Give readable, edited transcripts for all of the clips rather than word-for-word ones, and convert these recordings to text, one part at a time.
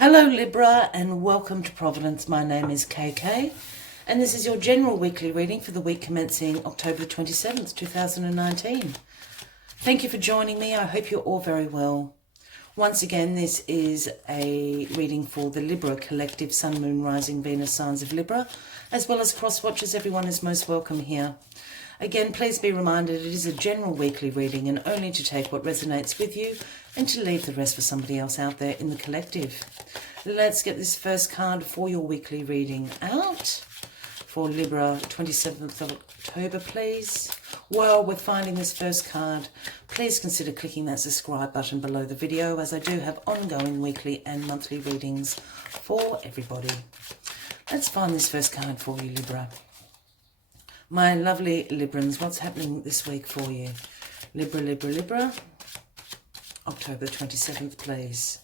Hello Libra and welcome to Providence. My name is KK and this is your general weekly reading for the week commencing October 27th, 2019. Thank you for joining me. I hope you're all very well. Once again, this is a reading for the Libra collective Sun, Moon, Rising, Venus signs of Libra, as well as cross watchers. Everyone is most welcome here. Again, please be reminded it is a general weekly reading and only to take what resonates with you and to leave the rest for somebody else out there in the collective. Let's get this first card for your weekly reading out for Libra, 27th of October, please. While we're finding this first card, please consider clicking that subscribe button below the video, as I do have ongoing weekly and monthly readings for everybody. Let's find this first card for you, Libra. My lovely Librans, what's happening this week for you? Libra, Libra, Libra. October 27th, please.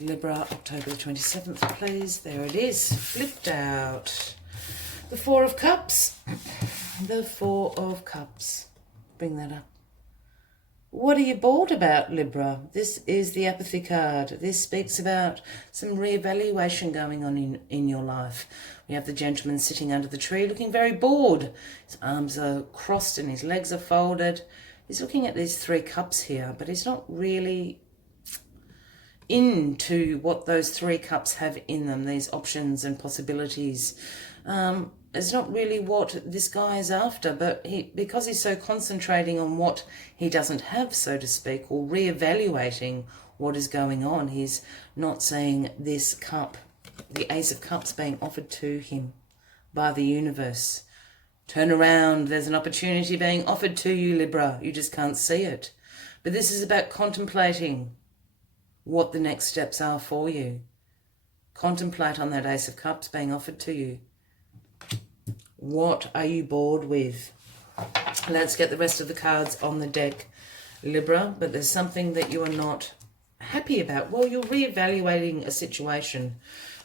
Libra, October 27th, please. There it is, flipped out. The Four of Cups. The Four of Cups. Bring that up. What are you bored about, Libra? This is the apathy card. This speaks about some reevaluation going on in your life. We have the gentleman sitting under the tree looking very bored. His arms are crossed and his legs are folded. He's looking at these three cups here, but he's not really into what those three cups have in them, these options and possibilities. It's not really what this guy is after, but because he's so concentrating on what he doesn't have, so to speak, or reevaluating what is going on, he's not seeing this cup, the Ace of Cups, being offered to him by the universe. Turn around, there's an opportunity being offered to you, Libra. You just can't see it. But this is about contemplating what the next steps are for you. Contemplate on that Ace of Cups being offered to you. What are you bored with? Let's get the rest of the cards on the deck, Libra. But there's something that you are not happy about. Well, you're reevaluating a situation.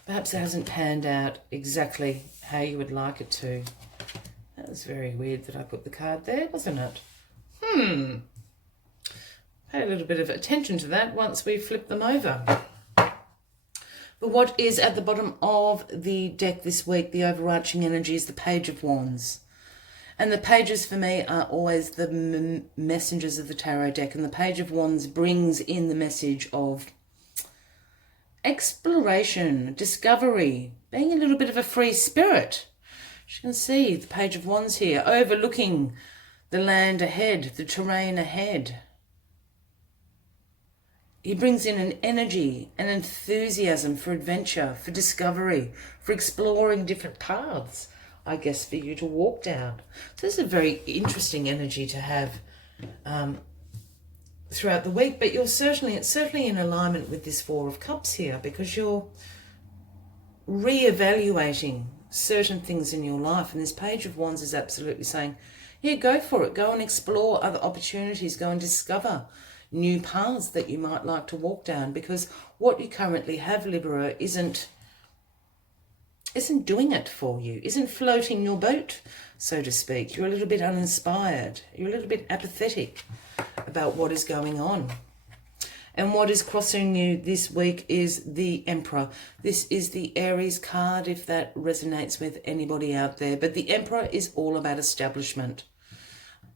Perhaps it hasn't panned out exactly how you would like it to. That was very weird that I put the card there, wasn't it? Pay a little bit of attention to that once we flip them over. But what is at the bottom of the deck this week, the overarching energy, is the Page of Wands. And the pages for me are always the messengers of the tarot deck. And the Page of Wands brings in the message of exploration, discovery, being a little bit of a free spirit. As you can see, the Page of Wands here, overlooking the land ahead, the terrain ahead. He brings in an energy, an enthusiasm for adventure, for discovery, for exploring different paths, I guess, for you to walk down. So this is a very interesting energy to have throughout the week, but it's certainly in alignment with this Four of Cups here, because you're reevaluating certain things in your life, and this Page of Wands is absolutely saying, yeah, go for it, go and explore other opportunities, go and discover new paths that you might like to walk down, because what you currently have, Libra, isn't doing it for you, isn't floating your boat, so to speak. You're a little bit uninspired, you're a little bit apathetic about what is going on. And what is crossing you this week is the Emperor. This is the Aries card, if that resonates with anybody out there. But the Emperor is all about establishment.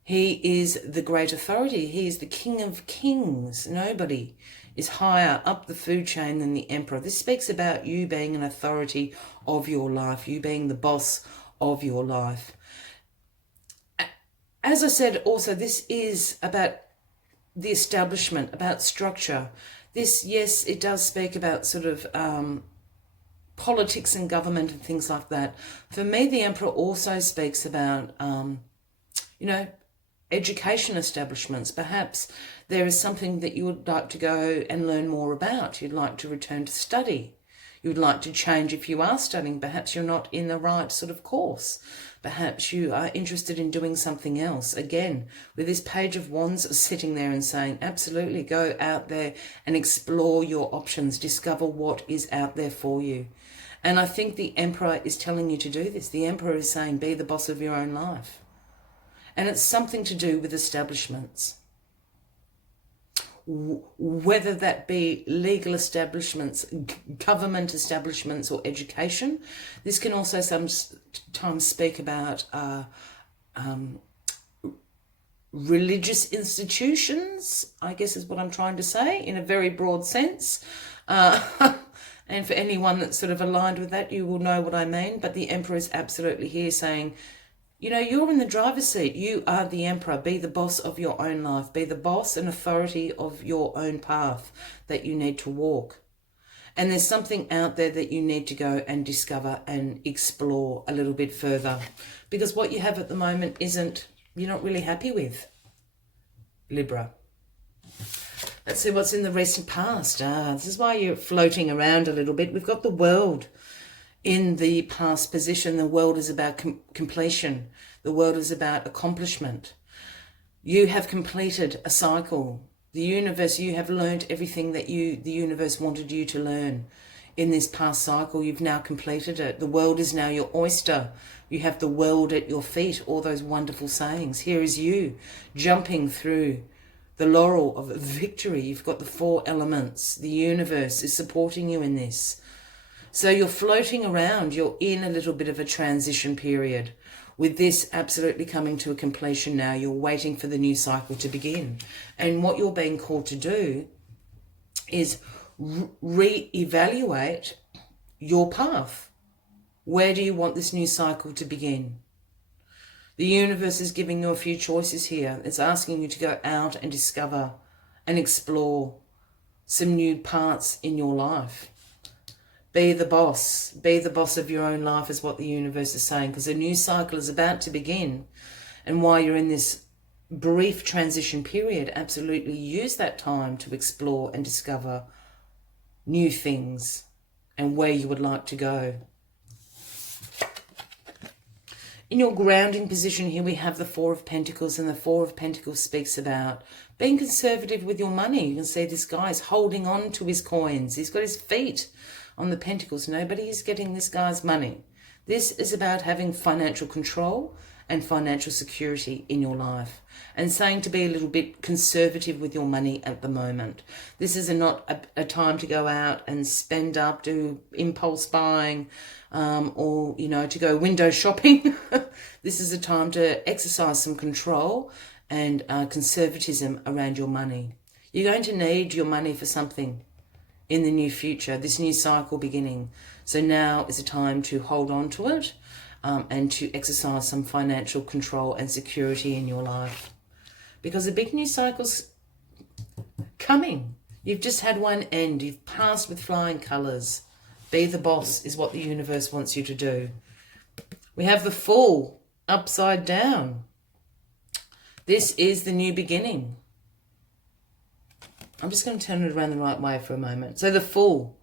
He is the great authority. He is the King of Kings. Nobody is higher up the food chain than the Emperor. This speaks about you being an authority of your life, you being the boss of your life. As I said, also, this is about the establishment, about structure. This, yes, it does speak about sort of politics and government and things like that. For me, the Emperor also speaks about, education establishments. Perhaps there is something that you would like to go and learn more about. You'd like to return to study. You'd like to change if you are studying. Perhaps you're not in the right sort of course. Perhaps you are interested in doing something else. Again, with this Page of Wands sitting there and saying, absolutely, go out there and explore your options. Discover what is out there for you. And I think the Emperor is telling you to do this. The Emperor is saying, be the boss of your own life. And it's something to do with establishments. whether that be legal establishments, government establishments, or education. This can also sometimes speak about religious institutions, I guess is what I'm trying to say, in a very broad sense. And for anyone that's sort of aligned with that, you will know what I mean. But the Emperor is absolutely here saying, you know, you're in the driver's seat. You are the Emperor. Be the boss of your own life. Be the boss and authority of your own path that you need to walk. And there's something out there that you need to go and discover and explore a little bit further. Because what you have at the moment you're not really happy with, Libra. Let's see what's in the recent past. This is why you're floating around a little bit. We've got the World in the past position. The World is about completion. The World is about accomplishment. You have completed a cycle. The universe, you have learned everything that the universe wanted you to learn in this past cycle. You've now completed it. The world is now your oyster. You have the world at your feet, all those wonderful sayings. Here is you jumping through the laurel of victory. You've got the 4 elements. The universe is supporting you in this. So you're floating around. You're in a little bit of a transition period. With this absolutely coming to a completion now, you're waiting for the new cycle to begin. And what you're being called to do is re-evaluate your path. Where do you want this new cycle to begin? The universe is giving you a few choices here. It's asking you to go out and discover and explore some new parts in your life. Be the boss. Be the boss of your own life is what the universe is saying, because a new cycle is about to begin. And while you're in this brief transition period, absolutely use that time to explore and discover new things and where you would like to go. In your grounding position here, we have the 4 of Pentacles, and the 4 of Pentacles speaks about being conservative with your money. You can see this guy's holding on to his coins. He's got his feet on the Pentacles. Nobody is getting this guy's money. This is about having financial control and financial security in your life, and saying to be a little bit conservative with your money at the moment. This is not a time to go out and spend up, do impulse buying, or, you know, to go window shopping. This is a time to exercise some control and conservatism around your money. You're going to need your money for something in the near future, this new cycle beginning. So now is a time to hold on to it and to exercise some financial control and security in your life. Because a big new cycle's coming. You've just had one end. You've passed with flying colours. Be the boss is what the universe wants you to do. We have the Fool upside down. This is the new beginning. I'm just going to turn it around the right way for a moment. So the Fool.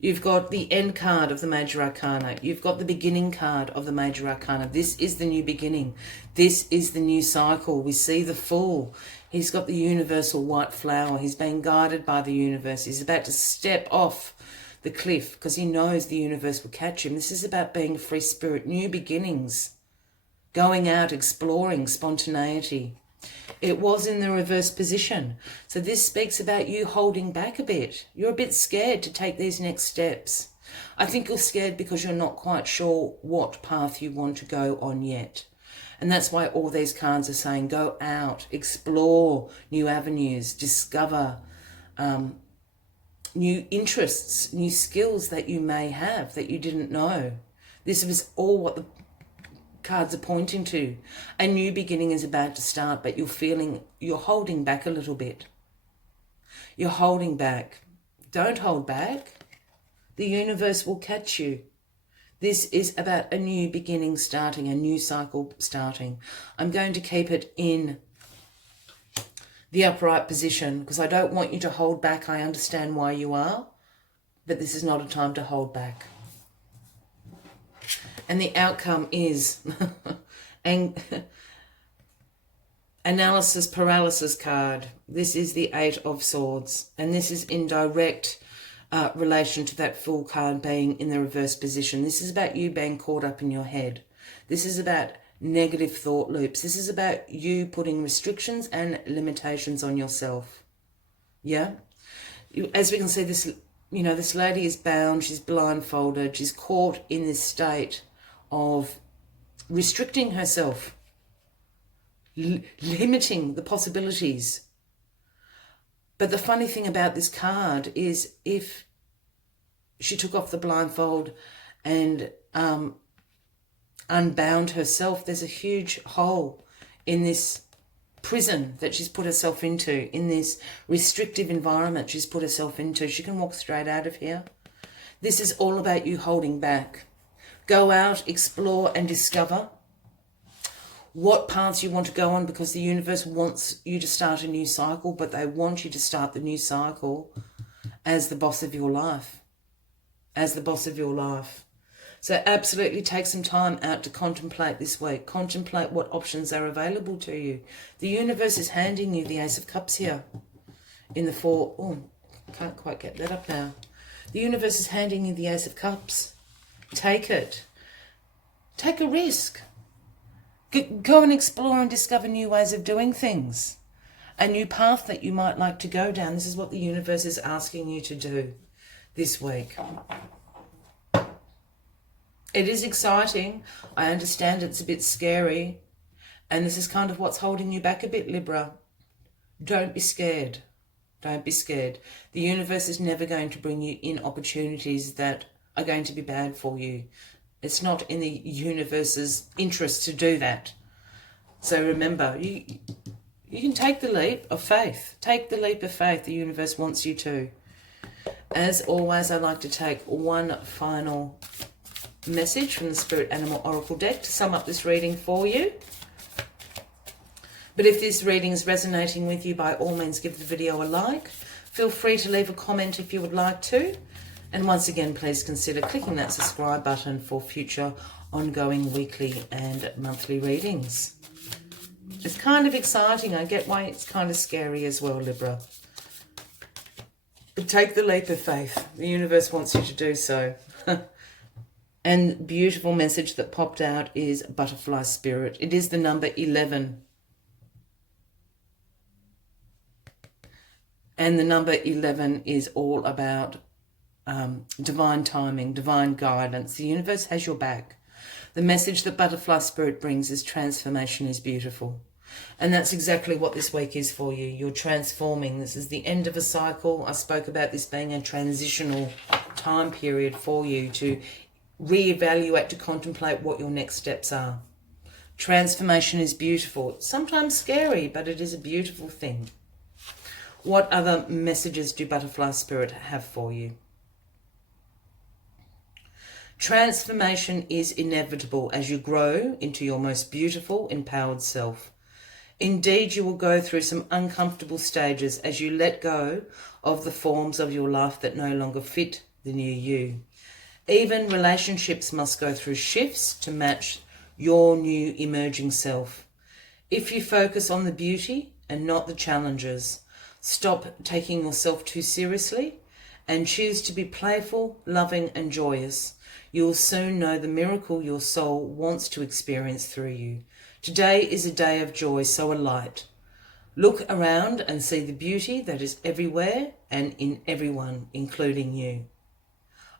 You've got the end card of the Major Arcana. You've got the beginning card of the Major Arcana. This is the new beginning. This is the new cycle. We see the Fool. He's got the universal white flower. He's being guided by the universe. He's about to step off the cliff because he knows the universe will catch him. This is about being a free spirit, new beginnings, going out, exploring, spontaneity. It was in the reverse position. So this speaks about you holding back a bit. You're a bit scared to take these next steps. I think you're scared because you're not quite sure what path you want to go on yet. And that's why all these cards are saying go out, explore new avenues, discover new interests, new skills that you may have that you didn't know. This is all what the cards are pointing to. A new beginning is about to start, but you're holding back a little bit. You're holding back. Don't hold back. The universe will catch you. This is about a new beginning starting, a new cycle starting. I'm going to keep it in the upright position because I don't want you to hold back. I understand why you are, but this is not a time to hold back. And the outcome is analysis paralysis card. This is the 8 of Swords. And this is in direct relation to that Fool card being in the reverse position. This is about you being caught up in your head. This is about negative thought loops. This is about you putting restrictions and limitations on yourself. Yeah? As we can see, this, this lady is bound, she's blindfolded, she's caught in this state of restricting herself, limiting the possibilities. But the funny thing about this card is if she took off the blindfold and unbound herself, there's a huge hole in this prison that she's put herself into, in this restrictive environment she's put herself into. She can walk straight out of here. This is all about you holding back. Go out, explore and discover what paths you want to go on, because the universe wants you to start a new cycle, but they want you to start the new cycle as the boss of your life. As the boss of your life. So absolutely take some time out to contemplate this week. Contemplate what options are available to you. The universe is handing you the Ace of Cups here in the four. Oh, can't quite get that up now. The universe is handing you the Ace of Cups. Take it. Take a risk. Go and explore and discover new ways of doing things. A new path that you might like to go down. This is what the universe is asking you to do this week. It is exciting. I understand it's a bit scary. And this is kind of what's holding you back a bit, Libra. Don't be scared. Don't be scared. The universe is never going to bring you in opportunities that are going to be bad for you. It's not in the universe's interest to do that. So remember, you can take the leap of faith. Take the leap of faith. The universe wants you to. As always, I like to take one final message from the Spirit Animal Oracle deck to sum up this reading for you. But if this reading is resonating with you, by all means give the video a like. Feel free to leave a comment if you would like to. And once again, please consider clicking that subscribe button for future ongoing weekly and monthly readings. It's kind of exciting. I get why it's kind of scary as well, Libra. But take the leap of faith. The universe wants you to do so. And beautiful message that popped out is butterfly spirit. It is the number 11. And the number 11 is all about divine timing, divine guidance. The universe has your back. The message that butterfly spirit brings is transformation is beautiful. And that's exactly what this week is for you. You're transforming. This is the end of a cycle. I spoke about this being a transitional time period for you to reevaluate, to contemplate what your next steps are. Transformation is beautiful. It's sometimes scary, but it is a beautiful thing. What other messages do butterfly spirit have for you? Transformation is inevitable as you grow into your most beautiful, empowered self. Indeed, you will go through some uncomfortable stages as you let go of the forms of your life that no longer fit the new you. Even relationships must go through shifts to match your new emerging self. If you focus on the beauty and not the challenges, stop taking yourself too seriously and choose to be playful, loving and joyous, you will soon know the miracle your soul wants to experience through you. Today is a day of joy, so alight. Look around and see the beauty that is everywhere and in everyone, including you.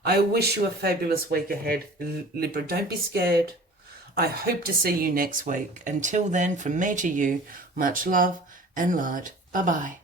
I wish you a fabulous week ahead, Libra. Don't be scared. I hope to see you next week. Until then, from me to you, much love and light. Bye-bye.